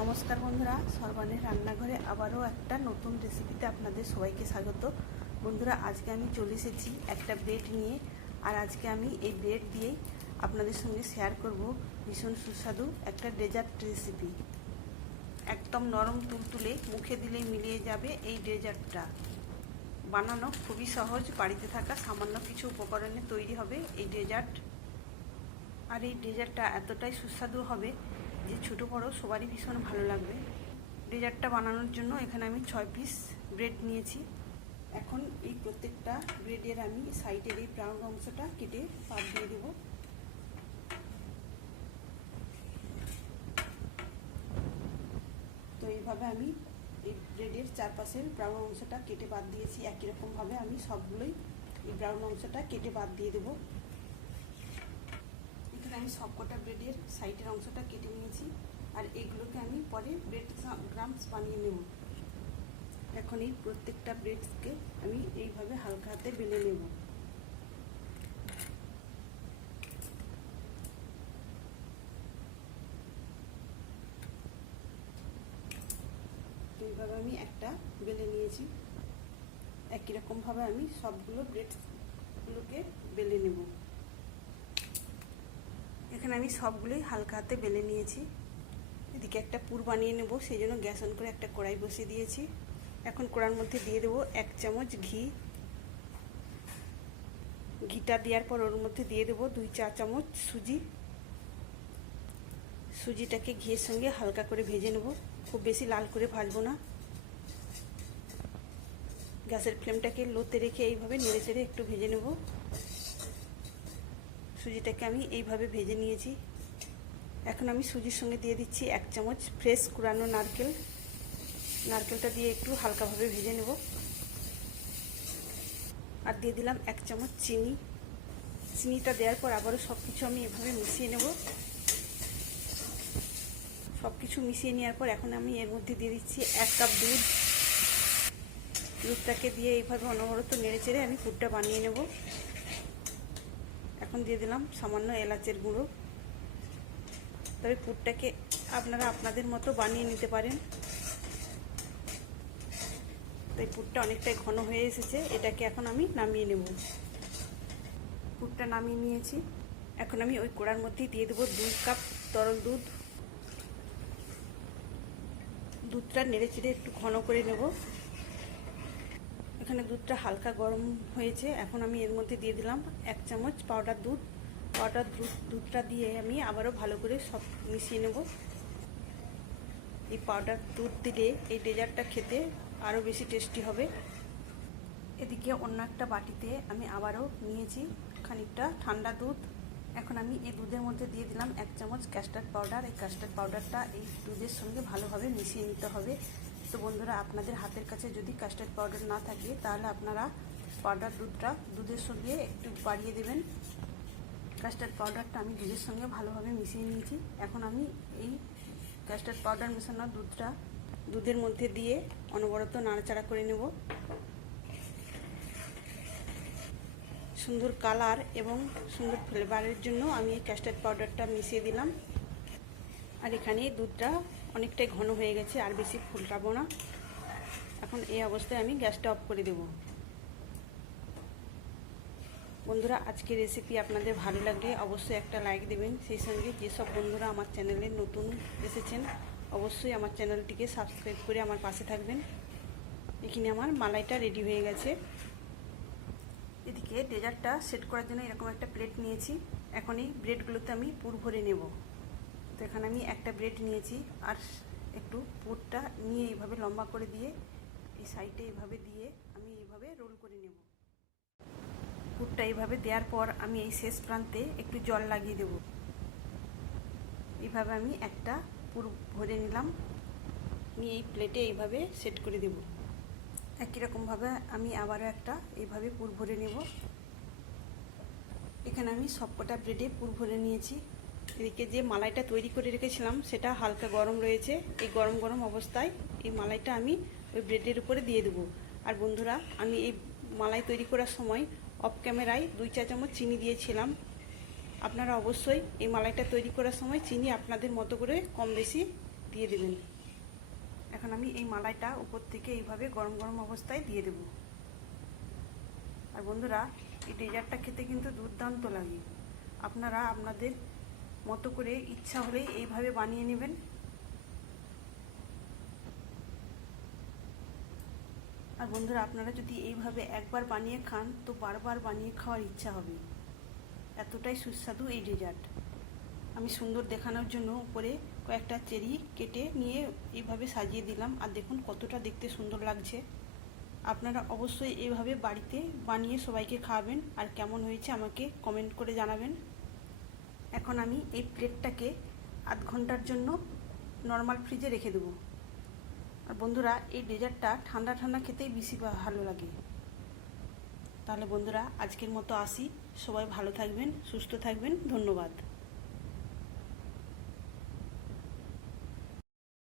নমস্কার বন্ধুরা, সর্বাণীর রান্নাঘরে আবারও একটা নতুন রেসিপিতে আপনাদের সবাইকে স্বাগত। বন্ধুরা, আজকে আমি চলে এসেছি একটা ব্রেড নিয়ে। আর আজকে আমি এই ব্রেড দিয়েই আপনাদের সঙ্গে শেয়ার করব ভীষণ সুস্বাদু একটা ডেজার্ট রেসিপি। একদম নরম তুলতুলে, মুখে দিলেই মিলিয়ে যাবে এই ডেজার্টটা। বানানো খুবই সহজ, বাড়িতে থাকা সামান্য কিছু উপকরণে তৈরি হবে এই ডেজার্ট। আর এই ডেজার্টটা এতটাই সুস্বাদু হবে যে ছোটো বড়ো সবারই ভীষণ ভালো লাগবে। ডেজার্টটা বানানোর জন্য এখানে আমি 6 পিস ব্রেড নিয়েছি। এখন এই প্রত্যেকটা ব্রেডের আমি সাইডের এই ব্রাউন অংশটা কেটে বাদ দিয়ে দেব। তো এইভাবে আমি এই ব্রেডের চারপাশের ব্রাউন অংশটা কেটে বাদ দিয়েছি। একই রকমভাবে আমি সবগুলোই এই ব্রাউন অংশটা কেটে বাদ দিয়ে দেবো। এখানে আমি সবকটা ব্রেডের সাইডের অংশটা কেটে নিয়েছি। আর এইগুলোকে আমি পরে ব্রেড ক্রাম্বস বানিয়ে নেব। এখন এই প্রত্যেকটা ব্রেডকে আমি এইভাবে হালকা হাতে বেলে নেব। এইভাবে আমি একটা বেলে নিয়েছি। একই রকমভাবে আমি সবগুলো ব্রেডগুলোকে বেলে নেব। এখানে আমি সবগুলোই হালকা হাতে বেলে নিয়েছি। এদিকে একটা পুর বানিয়ে নেব, সেই জন্য গ্যাস অন করে একটা কড়াই বসিয়ে দিয়েছি। এখন কড়ার মধ্যে দিয়ে দেবো 1 চামচ ঘি। ঘিটা দেওয়ার পর ওর মধ্যে দিয়ে দেবো 2 চা চামচ সুজি। সুজিটাকে ঘিয়ের সঙ্গে হালকা করে ভেজে নেব, খুব বেশি লাল করে ভাজবো না। গ্যাসের ফ্লেমটাকে লোতে রেখে এইভাবে নেড়ে চেড়ে একটু ভেজে নেব। সুজিটাকে আমি এইভাবে ভেজে নিয়েছি। এখন আমি সুজির সঙ্গে দিয়ে দিচ্ছি 1 চামচ ফ্রেশ কুড়ানো নারকেল। নারকেলটা দিয়ে একটু হালকাভাবে ভেজে নেব। আর দিয়ে দিলাম 1 চামচ চিনি। চিনিটা দেওয়ার পর আবারও সব কিছু আমি এভাবে মিশিয়ে নেব। সব কিছু মিশিয়ে নেওয়ার পর এখন আমি এর মধ্যে দিয়ে দিচ্ছি 1 কাপ দুধ। দুধটাকে দিয়ে এইভাবে অনবরত নেড়ে চেড়ে আমি পুরটা বানিয়ে নেব। এখন দিয়ে দিলাম সামান্য এলাচের গুঁড়ো। তবে পুরটাকে আপনারা আপনাদের মতো বানিয়ে নিতে পারেন। তো এই পুরটা অনেকটাই ঘন হয়ে এসেছে, এটাকে এখন আমি নামিয়ে নেব। পুরটা নামিয়ে নিয়েছি। এখন আমি ওই কড়ার মধ্যেই দিয়ে দেবো 2 কাপ তরল দুধ। দুধটা নেড়ে চেড়ে একটু ঘন করে নেব। এখানে দুধটা হালকা গরম হয়েছে। এখন আমি এর মধ্যে দিয়ে দিলাম 1 চামচ পাউডার দুধ। পাউডার দুধটা দিয়ে আমি আবারও ভালো করে সব মিশিয়ে নেব। এই পাউডার দুধ দিলে এই ডেজার্টটা খেতে আরও বেশি টেস্টি হবে। এদিকে অন্য একটা বাটিতে আমি আবারও নিয়েছি খানিকটা ঠান্ডা দুধ। এখন আমি এই দুধের মধ্যে দিয়ে দিলাম 1 চামচ কাস্টার্ড পাউডার। এই কাস্টার্ড পাউডারটা এই দুধের সঙ্গে ভালোভাবে মিশিয়ে নিতে হবে। তো বন্ধুরা, আপনাদের হাতের কাছে যদি কাস্টার্ড পাউডার না থাকে তাহলে আপনারা পাউডার দুধের সঙ্গে একটু বাড়িয়ে দেবেন। কাস্টার্ড পাউডারটা আমি দুধের সঙ্গে ভালোভাবে মিশিয়ে নিয়েছি। এখন আমি এই কাস্টার্ড পাউডার মেশানো দুধের মধ্যে দিয়ে অনবরত নাড়াচাড়া করে নেব। সুন্দর কালার এবং সুন্দর ফ্লেভারের জন্য আমি এই কাস্টার্ড পাউডারটা মিশিয়ে দিলাম। আর এখানে দুধটা অনেকটাই ঘন হয়ে গেছে, আর বেশি ফুটাবো না। এখন এই অবস্থায় আমি গ্যাসটা অফ করে দেব। বন্ধুরা, আজকের রেসিপি আপনাদের ভালো লাগলে অবশ্যই একটা লাইক দেবেন। সেই সঙ্গে যেসব বন্ধুরা আমার চ্যানেলে নতুন এসেছেন অবশ্যই আমার চ্যানেলটিকে সাবস্ক্রাইব করে আমার পাশে থাকবেন। এখানে আমার মালাইটা রেডি হয়ে গেছে। এদিকে ডেজার্টটা সেট করার জন্য এরকম একটা প্লেট নিয়েছি। এখন এই ব্রেডগুলোতে আমি পুর ভরে নেব। তো এখানে আমি একটা ব্রেড নিয়েছি আর একটু পুরটা নিয়ে এইভাবে লম্বা করে দিয়ে এই সাইডে এইভাবে দিয়ে আমি এইভাবে রোল করে নেব। পুরটা এইভাবে দেওয়ার পর আমি এই শেষ প্রান্তে একটু জল লাগিয়ে দেব। এইভাবে আমি একটা পুর ভরে নিলাম, নিয়ে এই প্লেটে এইভাবে সেট করে দেব। একই রকমভাবে আমি আবারও একটা এইভাবে পুর ভরে নেব। এখানে আমি সবকটা ব্রেডে পুর ভরে নিয়েছি। এদিকে যে মালাইটা তৈরি করে রেখেছিলাম সেটা হালকা গরম রয়েছে। এই গরম গরম অবস্থায় এই মালাইটা আমি ওই ব্রেডের উপরে দিয়ে দেবো। আর বন্ধুরা, আমি এই মালাই তৈরি করার সময় অফ ক্যামেরায় 2 চা চামচ চিনি দিয়েছিলাম। আপনারা অবশ্যই এই মালাইটা তৈরি করার সময় চিনি আপনাদের মতো করে কম বেশি দিয়ে দেবেন। এখন আমি এই মালাইটা উপর থেকে এইভাবে গরম গরম অবস্থায় দিয়ে দেব। আর বন্ধুরা, এই ডেজার্টটা খেতে কিন্তু দুর্দান্ত লাগে। আপনারা আপনাদের মতো করে ইচ্ছা হলেই এইভাবে বানিয়ে নেবেন। আর বন্ধুরা, আপনারা যদি এইভাবে একবার বানিয়ে খান তো বারবার বানিয়ে খাওয়ার ইচ্ছা হবে, এতটাই সুস্বাদু এই ডেজার্ট। আমি সুন্দর দেখানোর জন্য উপরে কয়েকটা চেরি কেটে নিয়ে এইভাবে সাজিয়ে দিলাম। আর দেখুন কতটা দেখতে সুন্দর লাগছে। আপনারা অবশ্যই এইভাবে বাড়িতে বানিয়ে সবাইকে খাওয়াবেন, আর কেমন হয়েছে আমাকে কমেন্ট করে জানাবেন। এখন আমি এই প্লেটটাকে আধ ঘন্টার জন্য নর্মাল ফ্রিজে রেখে দেবো। আর বন্ধুরা, এই ডেজার্টটা ঠান্ডা ঠান্ডা খেতেই বেশি ভালো লাগে। তাহলে বন্ধুরা, আজকের মতো আসি। সবাই ভালো থাকবেন, সুস্থ থাকবেন। ধন্যবাদ।